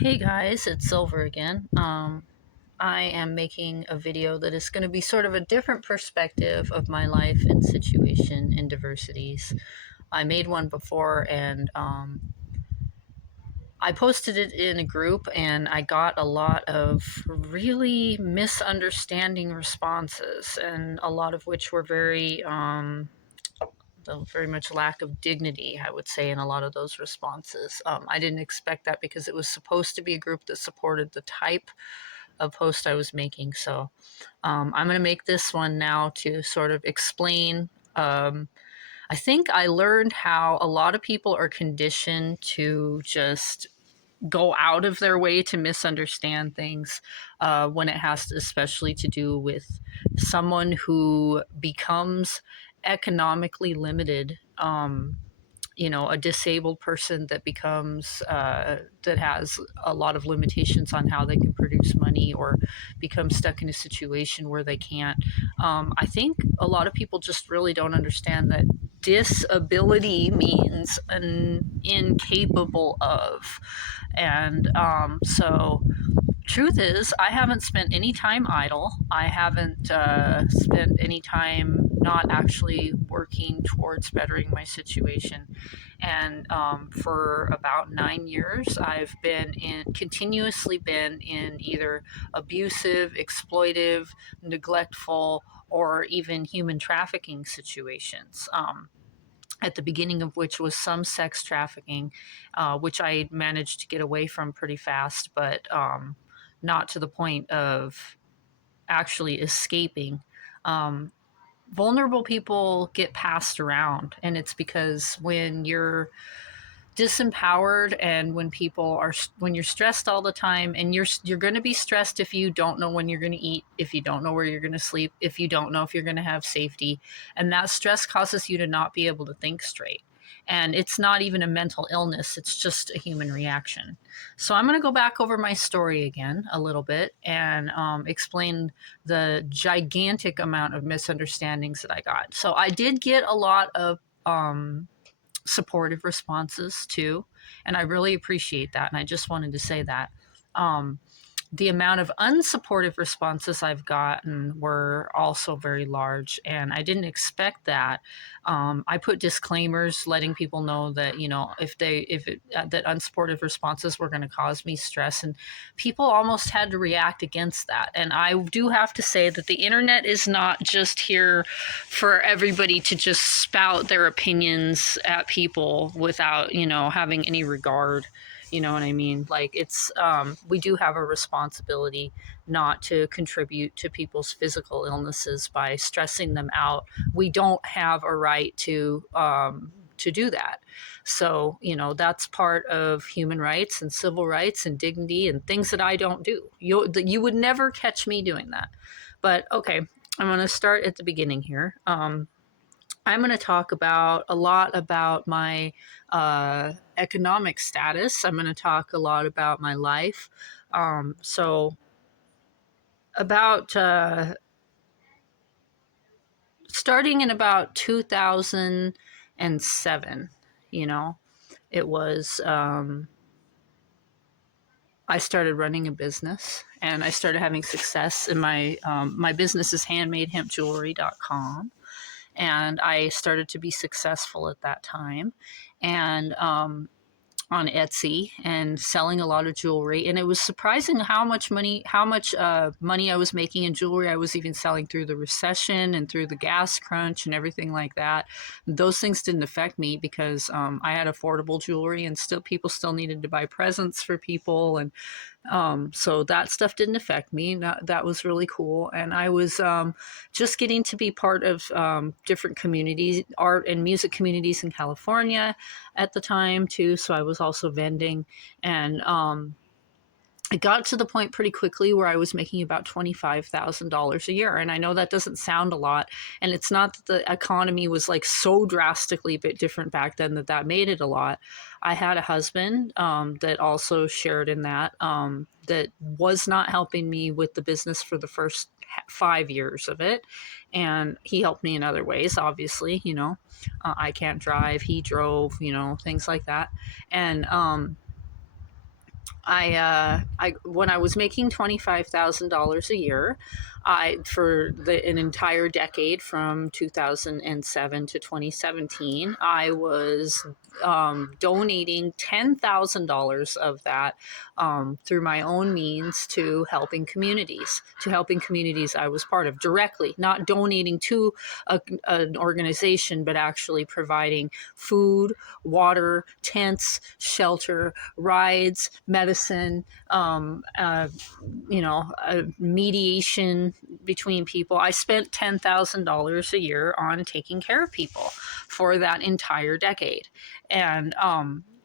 Hey guys, it's Silver again. I am making a video that is going to be sort of a different perspective of my life and situation in diversities. I made one before and I posted it in a group and I got a lot of really misunderstanding responses, and a lot of which were very much lack of dignity, I would say, in a lot of those responses. I didn't expect that because it was supposed to be a group that supported the type of post I was making. So I'm going to make this one now to sort of explain. I think I learned how a lot of people are conditioned to just go out of their way to misunderstand things when it has to, especially to do with someone who becomes economically limited. A disabled person that becomes that has a lot of limitations on how they can produce money, or become stuck in a situation where they can't. I think a lot of people just really don't understand that disability means an incapable of. And so truth is, I haven't spent any time idle. I haven't spent any time not actually working towards bettering my situation. And for about 9 years, I've continuously been in either abusive, exploitive, neglectful, or even human trafficking situations. At the beginning of which was some sex trafficking, which I managed to get away from pretty fast, but not to the point of actually escaping. Um, Vulnerable people get passed around, and it's because when you're disempowered and when you're stressed all the time, and you're going to be stressed if you don't know when you're going to eat, if you don't know where you're going to sleep, if you don't know if you're going to have safety, and that stress causes you to not be able to think straight. And it's not even a mental illness, it's just a human reaction. So I'm going to go back over my story again a little bit and explain the gigantic amount of misunderstandings that I got. So I did get a lot of supportive responses too, and I really appreciate that. And I just wanted to say that. Um, the amount of unsupportive responses I've gotten were also very large, and I didn't expect that. I put disclaimers letting people know that, that unsupportive responses were going to cause me stress, and people almost had to react against that. And I do have to say that the internet is not just here for everybody to just spout their opinions at people without, having any regard. You know what I mean? Like, we do have a responsibility not to contribute to people's physical illnesses by stressing them out. We don't have a right to do that. So, that's part of human rights and civil rights and dignity and things that I don't do. You would never catch me doing that. But okay, I'm going to start at the beginning here. I'm going to talk about a lot about my economic status. I'm going to talk a lot about my life. So, about starting in about 2007, you know, it was. I started running a business, and I started having success in my business is handmadehempjewelry.com, and I started to be successful at that time, and on Etsy, and selling a lot of jewelry. And it was surprising how much money I was making in jewelry. I was even selling through the recession and through the gas crunch and everything like that. Those things didn't affect me because I had affordable jewelry, and people still needed to buy presents for people, and so that stuff didn't affect me. That was really cool. And I was just getting to be part of different communities, art and music communities in California at the time too. So I was also vending, and it got to the point pretty quickly where I was making about $25,000 a year. And I know that doesn't sound a lot. And it's not that the economy was like so drastically bit different back then that made it a lot. I had a husband that also shared in that was not helping me with the business for the first 5 years of it. And he helped me in other ways, obviously. I can't drive, he drove, things like that. And when I was making $25,000 a year, for an entire decade from 2007 to 2017, I was donating $10,000 of that through my own means to helping communities I was part of directly, not donating to an organization, but actually providing food, water, tents, shelter, rides, medicine, mediation between people. I spent $10,000 a year on taking care of people for that entire decade. And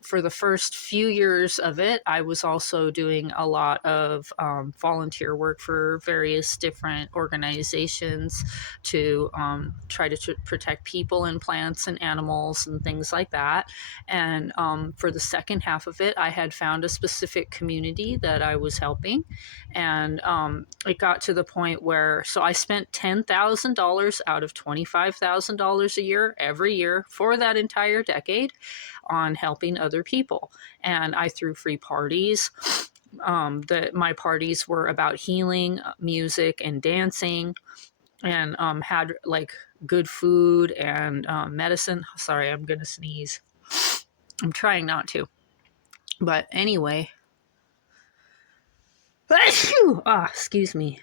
for the first few years of it, I was also doing a lot of volunteer work for various different organizations to try to protect people and plants and animals and things like that. And for the second half of it, I had found a specific community that I was helping. And it got to the point where, so I spent $10,000 out of $25,000 a year every year for that entire decade on helping other people. And I threw free parties. My parties were about healing, music, and dancing, and had like good food and medicine. Sorry, I'm gonna sneeze. I'm trying not to. But anyway, excuse me.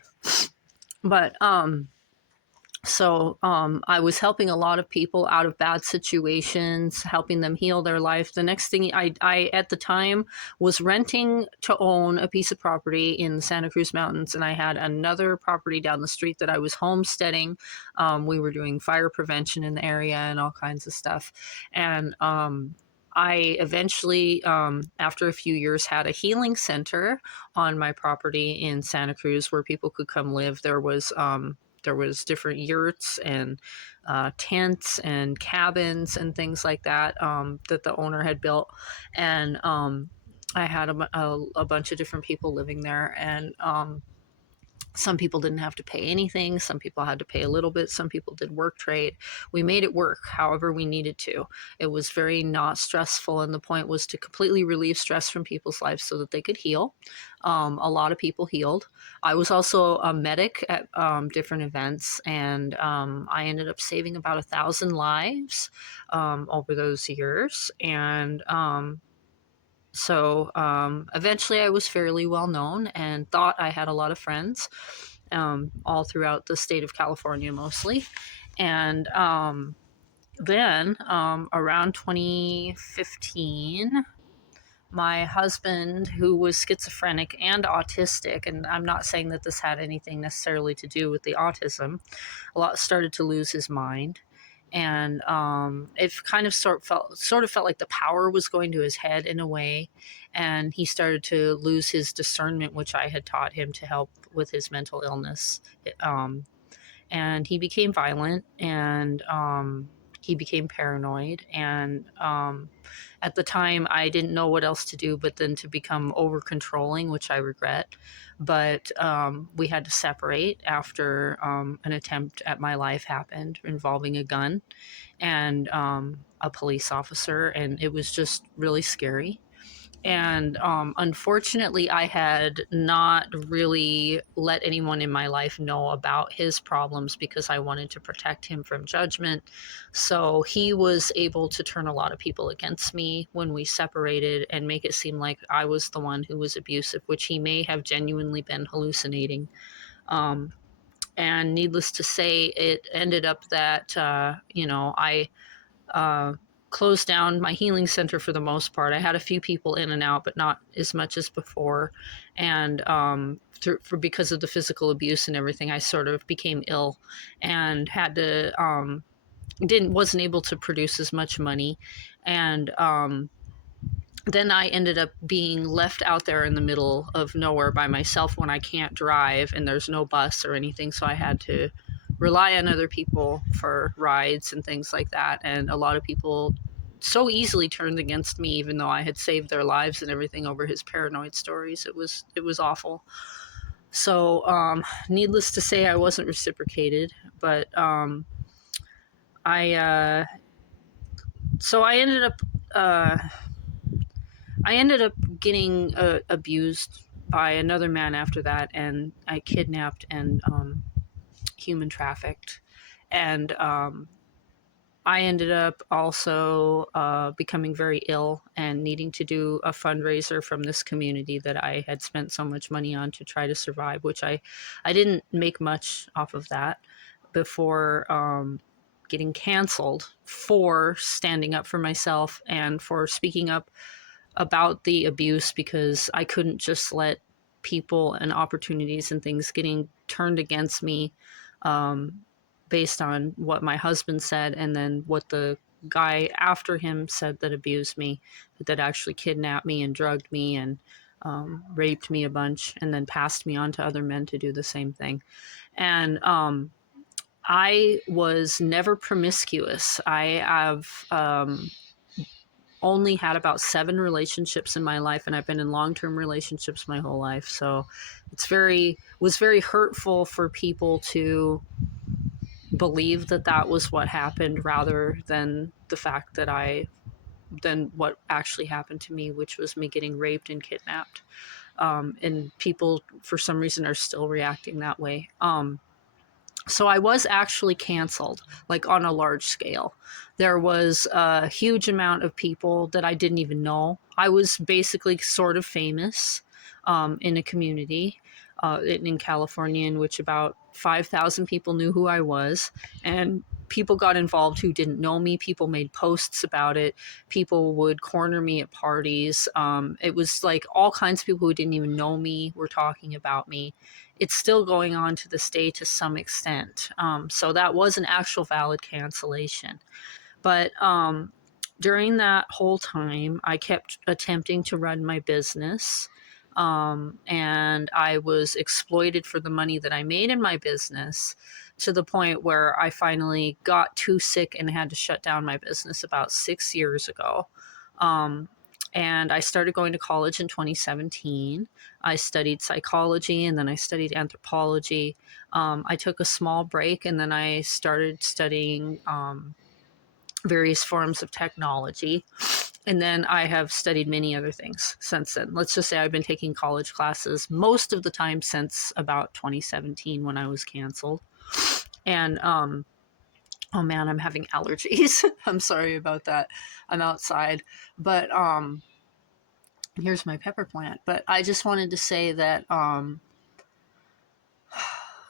But I was helping a lot of people out of bad situations, helping them heal their life. The next thing I at the time was renting to own a piece of property in the Santa Cruz Mountains, and I had another property down the street that I was homesteading. We were doing fire prevention in the area and all kinds of stuff. And I eventually, after a few years, had a healing center on my property in Santa Cruz where people could come live. There was different yurts and tents and cabins and things like that that the owner had built. And I had a bunch of different people living there. And some people didn't have to pay anything. Some people had to pay a little bit. Some people did work trade. We made it work however we needed to. It was very not stressful. And the point was to completely relieve stress from people's lives so that they could heal. A lot of people healed. I was also a medic at different events, and I ended up saving about 1,000 lives over those years. And eventually I was fairly well known and thought I had a lot of friends all throughout the state of California mostly. And then around 2015, my husband, who was schizophrenic and autistic, and I'm not saying that this had anything necessarily to do with the autism, started to lose his mind. And it kind of sort of felt like the power was going to his head in a way, and he started to lose his discernment, which I had taught him to help with his mental illness. And he became violent, and he became paranoid. And at the time, I didn't know what else to do but then to become over controlling, which I regret. But we had to separate after an attempt at my life happened involving a gun and a police officer, and it was just really scary. And unfortunately, I had not really let anyone in my life know about his problems because I wanted to protect him from judgment. So he was able to turn a lot of people against me when we separated and make it seem like I was the one who was abusive, which he may have genuinely been hallucinating. And needless to say, it ended up that, I closed down my healing center for the most part. I had a few people in and out, but not as much as before. And because of the physical abuse and everything, I sort of became ill and had to wasn't able to produce as much money. And then I ended up being left out there in the middle of nowhere by myself when I can't drive and there's no bus or anything. So I had to rely on other people for rides and things like that. And a lot of people so easily turned against me, even though I had saved their lives and everything over his paranoid stories. It was awful. So needless to say, I wasn't reciprocated, but I ended up I ended up getting abused by another man after that, and I kidnapped and human trafficked. And I ended up also becoming very ill and needing to do a fundraiser from this community that I had spent so much money on to try to survive, which I didn't make much off of that before getting canceled for standing up for myself and for speaking up about the abuse, because I couldn't just let people and opportunities and things getting turned against me um, based on what my husband said and then what the guy after him said that abused me, that actually kidnapped me and drugged me and raped me a bunch and then passed me on to other men to do the same thing. And I was never promiscuous. I have only had about 7 relationships in my life, and I've been in long-term relationships my whole life. So was very hurtful for people to believe that that was what happened rather than the fact that than what actually happened to me, which was me getting raped and kidnapped. And people, for some reason, are still reacting that way. So I was actually canceled, like on a large scale. There was a huge amount of people that I didn't even know. I was basically sort of famous in a community in California in which about 5,000 people knew who I was. And people got involved who didn't know me. People made posts about it. People would corner me at parties. It was like all kinds of people who didn't even know me were talking about me. It's still going on to this day to some extent. So that was an actual valid cancellation. But during that whole time, I kept attempting to run my business. And I was exploited for the money that I made in my business to the point where I finally got too sick and had to shut down my business about 6 years ago. Um, and I started going to college in 2017. I studied psychology and then I studied anthropology. I took a small break and then I started studying various forms of technology. And then I have studied many other things since then. Let's just say I've been taking college classes most of the time since about 2017 when I was canceled. And oh man, I'm having allergies. I'm sorry about that. I'm outside. But here's my pepper plant. But I just wanted to say that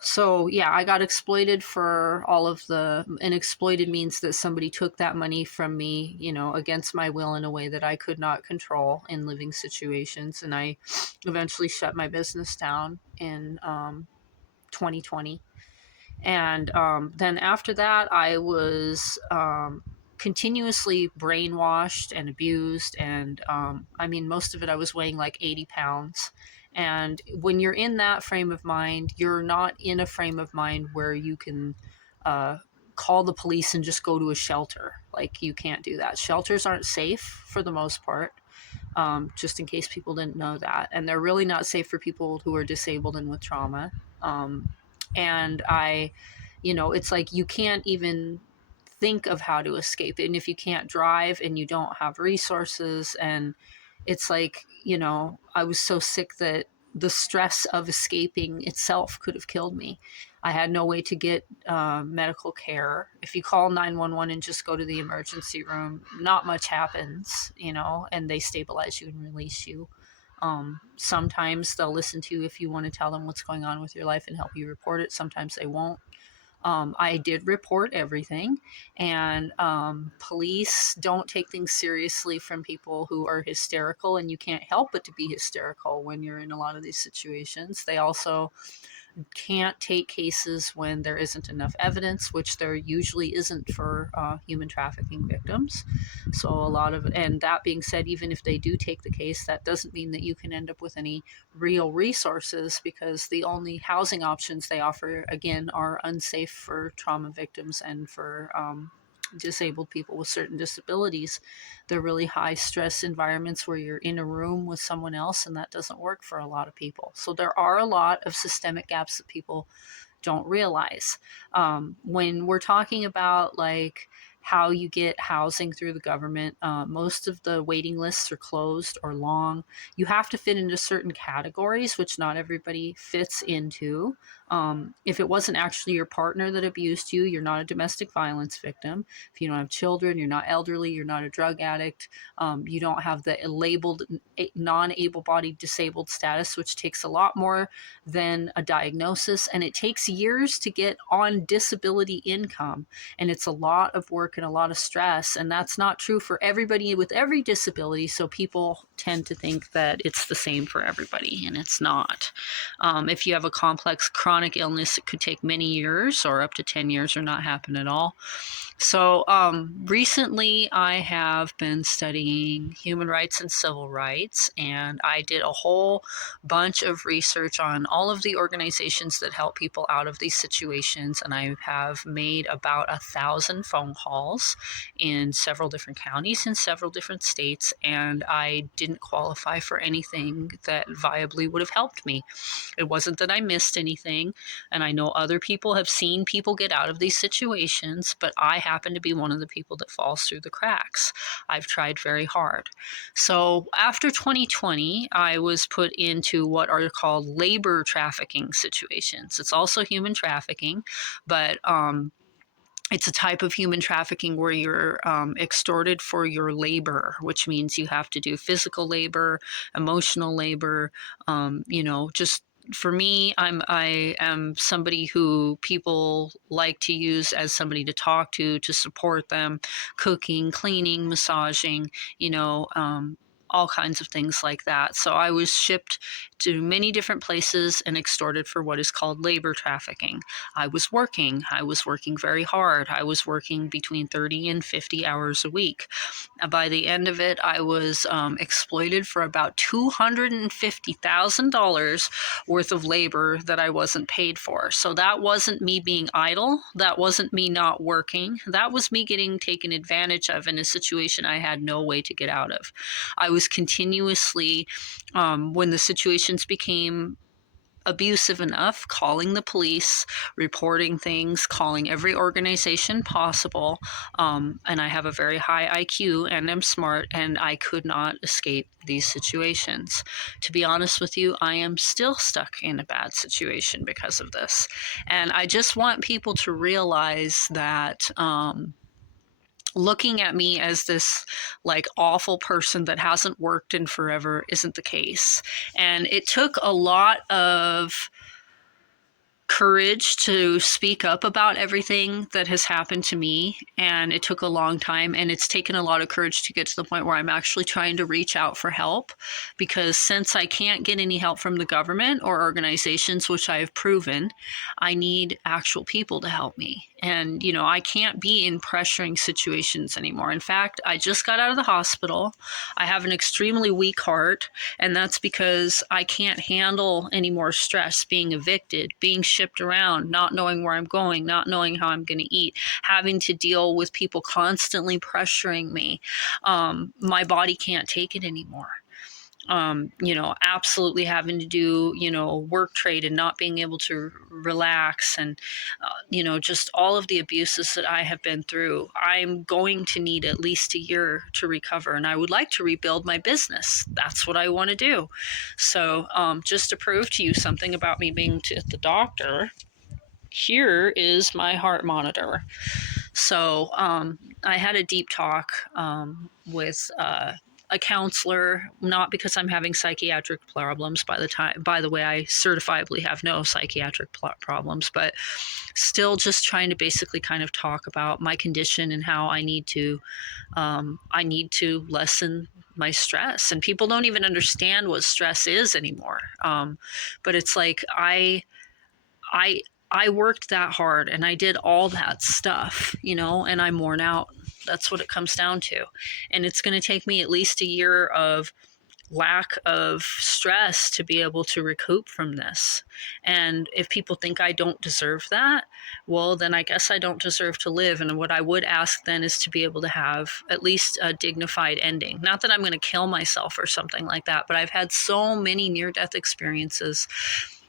so yeah, I got exploited for all of and exploited means that somebody took that money from me, you know, against my will in a way that I could not control in living situations. And I eventually shut my business down in 2020. And then after that, I was continuously brainwashed and abused. And I mean, most of it, I was weighing like 80 pounds. And when you're in that frame of mind, you're not in a frame of mind where you can uh, call the police and just go to a shelter. Like, you can't do that. Shelters aren't safe for the most part, just in case people didn't know that. And they're really not safe for people who are disabled and with trauma. Um, and you know, it's like you can't even think of how to escape. And if you can't drive and you don't have resources, and it's like, you know, I was so sick that the stress of escaping itself could have killed me. I had no way to get medical care. If you call 911 and just go to the emergency room, not much happens, you know, and they stabilize you and release you. Sometimes they'll listen to you if you want to tell them what's going on with your life and help you report it. Sometimes they won't. I did report everything, and police don't take things seriously from people who are hysterical, and you can't help but to be hysterical when you're in a lot of these situations. They also can't take cases when there isn't enough evidence, which there usually isn't for human trafficking victims. So a lot of, and that being said, even if they do take the case, that doesn't mean that you can end up with any real resources, because the only housing options they offer, again, are unsafe for trauma victims and for disabled people with certain disabilities. They're really high stress environments where you're in a room with someone else, and that doesn't work for a lot of people. So there are a lot of systemic gaps that people don't realize. When we're talking about like how you get housing through the government. Most of the waiting lists are closed or long. You have to fit into certain categories, which not everybody fits into. If it wasn't actually your partner that abused you, you're not a domestic violence victim. If you don't have children, you're not elderly, you're not a drug addict, you don't have the labeled non able bodied disabled status, which takes a lot more than a diagnosis. And it takes years to get on disability income. And it's a lot of work and a lot of stress. And that's not true for everybody with every disability. So people tend to think that it's the same for everybody, and it's not. If you have a complex chronic illness, it could take many years or up to 10 years or not happen at all. So recently I have been studying human rights and civil rights, and I did a whole bunch of research on all of the organizations that help people out of these situations, and I have made about 1,000 phone calls in several different counties in several different states, and I didn't qualify for anything that viably would have helped me. It wasn't that I missed anything, and I know other people have seen people get out of these situations, but I happen to be one of the people that falls through the cracks. I've tried very hard. So after 2020, I was put into what are called labor trafficking situations. It's also human trafficking, but it's a type of human trafficking where you're extorted for your labor, which means you have to do physical labor, emotional labor, just for me, I am somebody who people like to use as somebody to talk to support them, cooking, cleaning, massaging, all kinds of things like that. So I was shipped to many different places and extorted for what is called labor trafficking. I was working very hard. I was working between 30 and 50 hours a week. By the end of it, I was exploited for about $250,000 worth of labor that I wasn't paid for. So that wasn't me being idle. That wasn't me not working. That was me getting taken advantage of in a situation I had no way to get out of. I was continuously, when the situations became abusive enough, calling the police, reporting things, calling every organization possible. And I have a very high IQ and am smart, and I could not escape these situations. To be honest with you, I am still stuck in a bad situation because of this. And I just want people to realize that looking at me as this like awful person that hasn't worked in forever isn't the case. And it took a lot of courage to speak up about everything that has happened to me, and it took a long time, and it's taken a lot of courage to get to the point where I'm actually trying to reach out for help, because since I can't get any help from the government or organizations, which I have proven, I need actual people to help me. And I can't be in pressuring situations anymore. In fact, I just got out of the hospital. I have an extremely weak heart, and that's because I can't handle any more stress, being evicted, being shipped around, not knowing where I'm going, not knowing how I'm going to eat, having to deal with people constantly pressuring me. My body can't take it anymore. Absolutely having to do, work trade and not being able to relax, and, just all of the abuses that I have been through. I'm going to need at least a year to recover, and I would like to rebuild my business. That's what I want to do. So just to prove to you something about me being at the doctor, here is my heart monitor. So I had a deep talk with a counselor, not because I'm having psychiatric problems. By the way, I certifiably have no psychiatric problems, but still just trying to basically kind of talk about my condition and how I need to lessen my stress. And people don't even understand what stress is anymore. But it's like I worked that hard and I did all that stuff, and I'm worn out. That's what it comes down to. And it's going to take me at least a year of lack of stress to be able to recoup from this. And if people think I don't deserve that, well, then I guess I don't deserve to live. And what I would ask then is to be able to have at least a dignified ending. Not that I'm going to kill myself or something like that, but I've had so many near-death experiences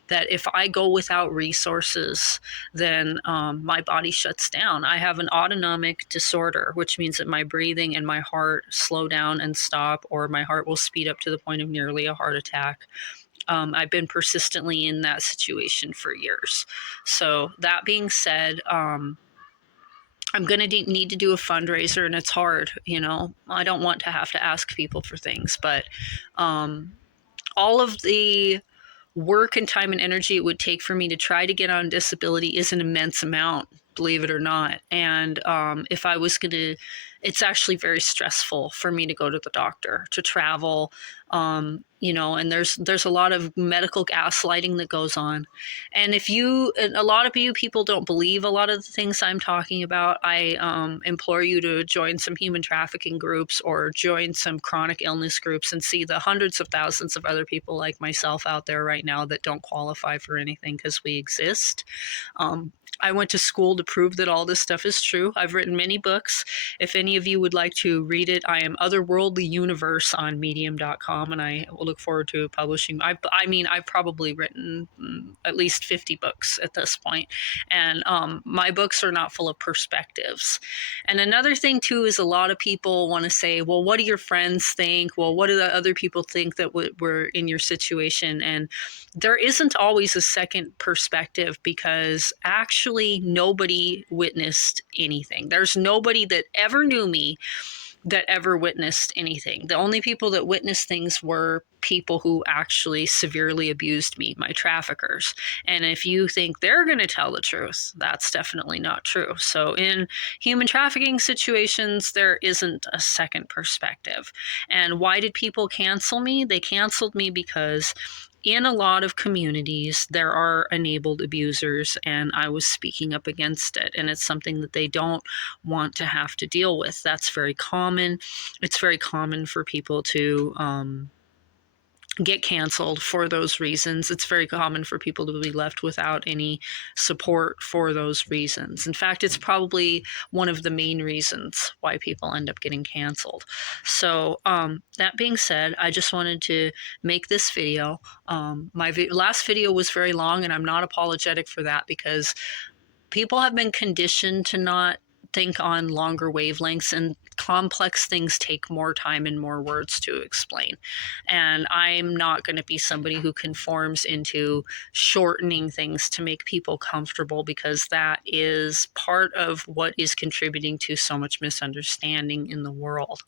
that if I go without resources, then my body shuts down. I have an autonomic disorder, which means that my breathing and my heart slow down and stop, or my heart will speed up to the point of nearly a heart attack. I've been persistently in that situation for years. So, that being said, I'm going to need to do a fundraiser, and it's hard. I don't want to have to ask people for things, but um, all of the work and time and energy it would take for me to try to get on disability is an immense amount, believe it or not. And if I was going to, it's actually very stressful for me to go to the doctor, to travel, and there's a lot of medical gaslighting that goes on. And a lot of you people don't believe a lot of the things I'm talking about, I implore you to join some human trafficking groups or join some chronic illness groups and see the hundreds of thousands of other people like myself out there right now that don't qualify for anything because we exist. I went to school to prove that all this stuff is true. I've written many books. If any of you would like to read it, I am Otherworldly Universe on medium.com, and I will look forward to publishing. I've probably written at least 50 books at this point, and my books are not full of perspectives. And another thing, too, is a lot of people want to say, well, what do your friends think? Well, what do the other people think that were in your situation? And there isn't always a second perspective, because actually nobody witnessed anything. There's nobody that ever knew me that ever witnessed anything. The only people that witnessed things were people who actually severely abused me, my traffickers. And if you think they're going to tell the truth, that's definitely not true. So in human trafficking situations, there isn't a second perspective. And why did people cancel me? They canceled me because in a lot of communities, there are enabled abusers, and I was speaking up against it. And it's something that they don't want to have to deal with. That's very common. It's very common for people to get canceled for those reasons. It's very common for people to be left without any support for those reasons. In fact, it's probably one of the main reasons why people end up getting canceled. So that being said, I just wanted to make this video. My last video was very long, and I'm not apologetic for that, because people have been conditioned to not think on longer wavelengths, and complex things take more time and more words to explain. And I'm not going to be somebody who conforms into shortening things to make people comfortable, because that is part of what is contributing to so much misunderstanding in the world.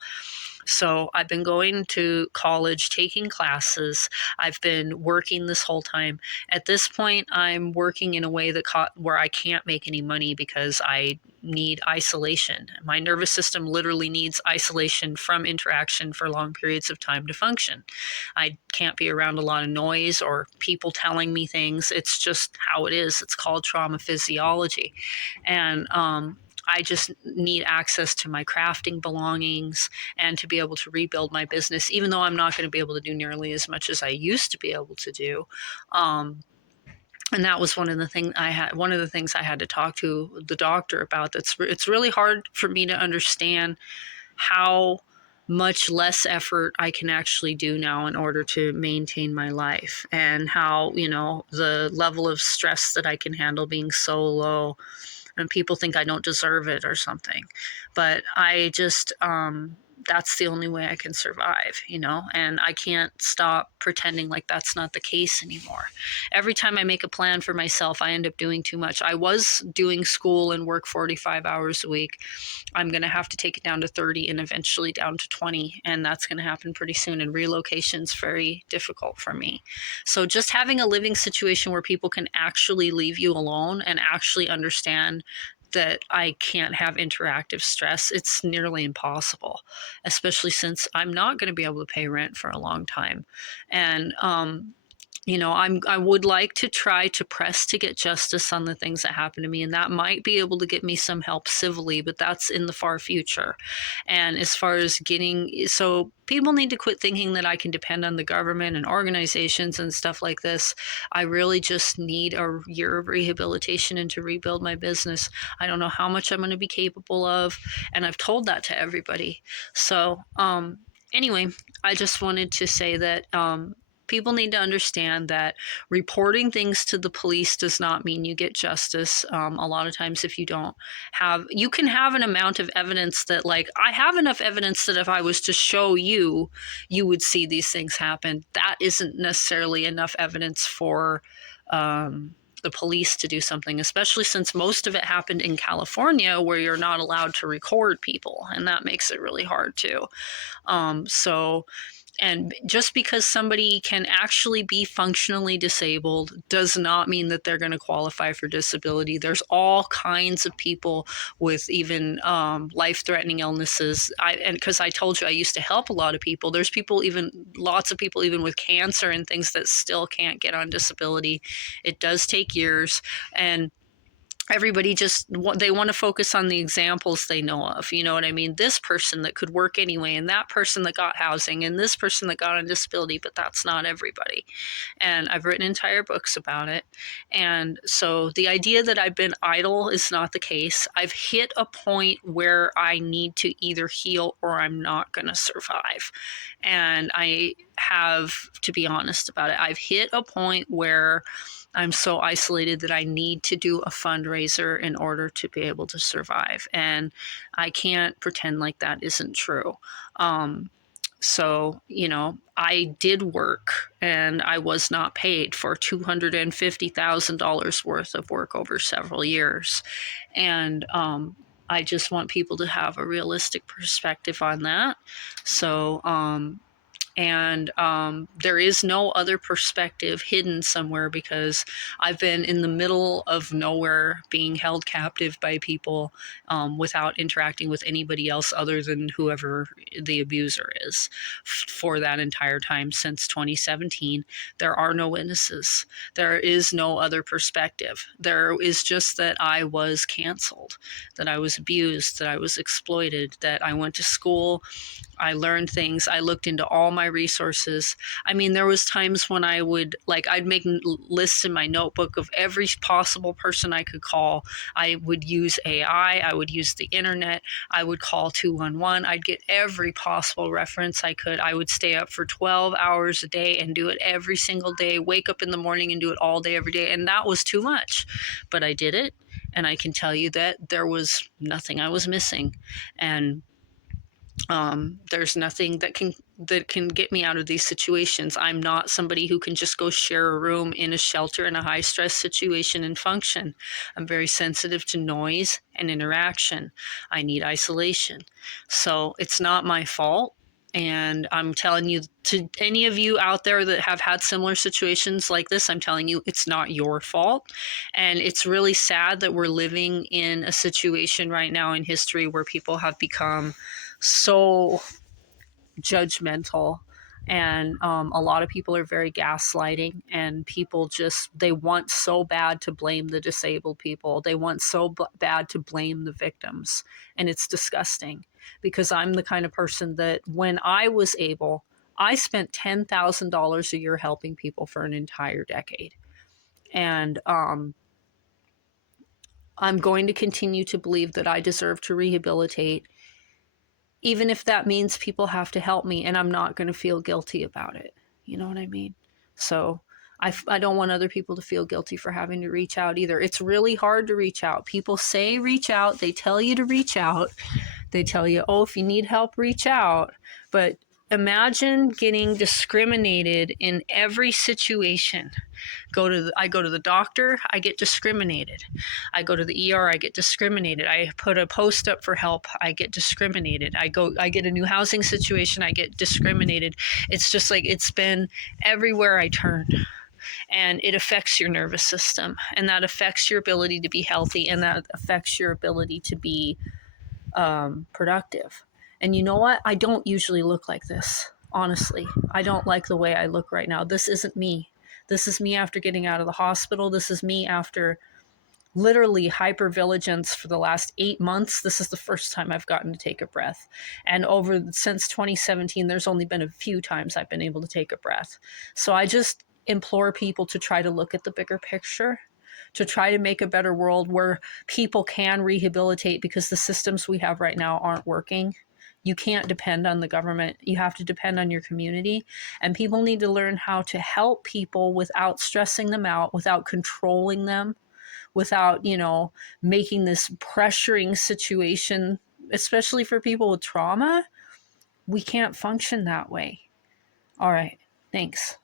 So I've been going to college, taking classes. I've been working this whole time. At this point, I'm working in a way where I can't make any money because I need isolation. My nervous system literally needs isolation from interaction for long periods of time to function. I can't be around a lot of noise or people telling me things. It's just how it is. It's called trauma physiology. And I just need access to my crafting belongings and to be able to rebuild my business, even though I'm not going to be able to do nearly as much as I used to be able to do. And that was one of the things I had to talk to the doctor about. It's really hard for me to understand how much less effort I can actually do now in order to maintain my life, and how, the level of stress that I can handle being so low, and people think I don't deserve it or something. But I just, that's the only way I can survive, and I can't stop pretending like that's not the case anymore. Every time I make a plan for myself, I end up doing too much. I was doing school and work 45 hours a week. I'm going to have to take it down to 30 and eventually down to 20. And that's going to happen pretty soon. And relocation's very difficult for me. So just having a living situation where people can actually leave you alone and actually understand that I can't have interactive stress, it's nearly impossible, especially since I'm not going to be able to pay rent for a long time. And I would like to try to press to get justice on the things that happened to me, and that might be able to get me some help civilly, but that's in the far future. And as far as so people need to quit thinking that I can depend on the government and organizations and stuff like this. I really just need a year of rehabilitation and to rebuild my business. I don't know how much I'm going to be capable of, and I've told that to everybody. So, anyway, I just wanted to say that, People need to understand that reporting things to the police does not mean you get justice. A lot of times, if you don't have, you can have an amount of evidence that, like, I have enough evidence that if I was to show you, you would see these things happen. That isn't necessarily enough evidence for the police to do something, especially since most of it happened in California, where you're not allowed to record people, and that makes it really hard too. So, and just because somebody can actually be functionally disabled does not mean that they're going to qualify for disability. There's all kinds of people with even life-threatening illnesses. And because I told you I used to help a lot of people, there's people, even lots of people, even with cancer and things, that still can't get on disability. It does take years, and everybody just they want to focus on the examples they know of. You know what I mean? This person that could work anyway, and that person that got housing, and this person that got on disability, but that's not everybody. And I've written entire books about it. And so the idea that I've been idle is not the case. I've hit a point where I need to either heal or I'm not going to survive. And I have to be honest about it. I've hit a point where I'm so isolated that I need to do a fundraiser in order to be able to survive. And I can't pretend like that isn't true. So, you know, I did work and I was not paid for $250,000 worth of work over several years. And I just want people to have a realistic perspective on that. So, and there is no other perspective hidden somewhere, because I've been in the middle of nowhere being held captive by people without interacting with anybody else other than whoever the abuser is for that entire time since 2017. There are no witnesses. There is no other perspective. There is just that I was canceled, that I was abused, that I was exploited, that I went to school, I learned things. I looked into all my resources. I mean, there was times when I would, like, I'd make lists in my notebook of every possible person I could call. I would use AI. I would use the internet. I would call 211. I'd get every possible reference I could. I would stay up for 12 hours a day and do it every single day, wake up in the morning and do it all day, every day. And that was too much, but I did it. And I can tell you that there was nothing I was missing. And there's nothing that can get me out of these situations. I'm not somebody who can just go share a room in a shelter in a high stress situation and function. I'm very sensitive to noise and interaction. I need isolation. So it's not my fault. And I'm telling you, to any of you out there that have had similar situations like this, I'm telling you, it's not your fault. And it's really sad that we're living in a situation right now in history where people have become so judgmental, and a lot of people are very gaslighting, and people just, they want so bad to blame the disabled people. They want so bad to blame the victims, and it's disgusting, because I'm the kind of person that when I was able, I spent $10,000 a year helping people for an entire decade. And I'm going to continue to believe that I deserve to rehabilitate, even if that means people have to help me, and I'm not going to feel guilty about it. You know what I mean? So I don't want other people to feel guilty for having to reach out either. It's really hard to reach out. People say reach out. They tell you to reach out. They tell you, oh, if you need help, reach out. But imagine getting discriminated in every situation. I go to the doctor, I get discriminated. I go to the ER, I get discriminated. I put a post up for help, I get discriminated. I get a new housing situation, I get discriminated. It's just like, it's been everywhere I turn. And it affects your nervous system, and that affects your ability to be healthy, and that affects your ability to be productive. And you know what? I don't usually look like this. Honestly, I don't like the way I look right now. This isn't me. This is me after getting out of the hospital. This is me after literally hypervigilance for the last 8 months. This is the first time I've gotten to take a breath. And since 2017, there's only been a few times I've been able to take a breath. So I just implore people to try to look at the bigger picture, to try to make a better world where people can rehabilitate, because the systems we have right now aren't working. You can't depend on the government. You have to depend on your community. And people need to learn how to help people without stressing them out, without controlling them, without, making this pressuring situation, especially for people with trauma. We can't function that way. All right. Thanks.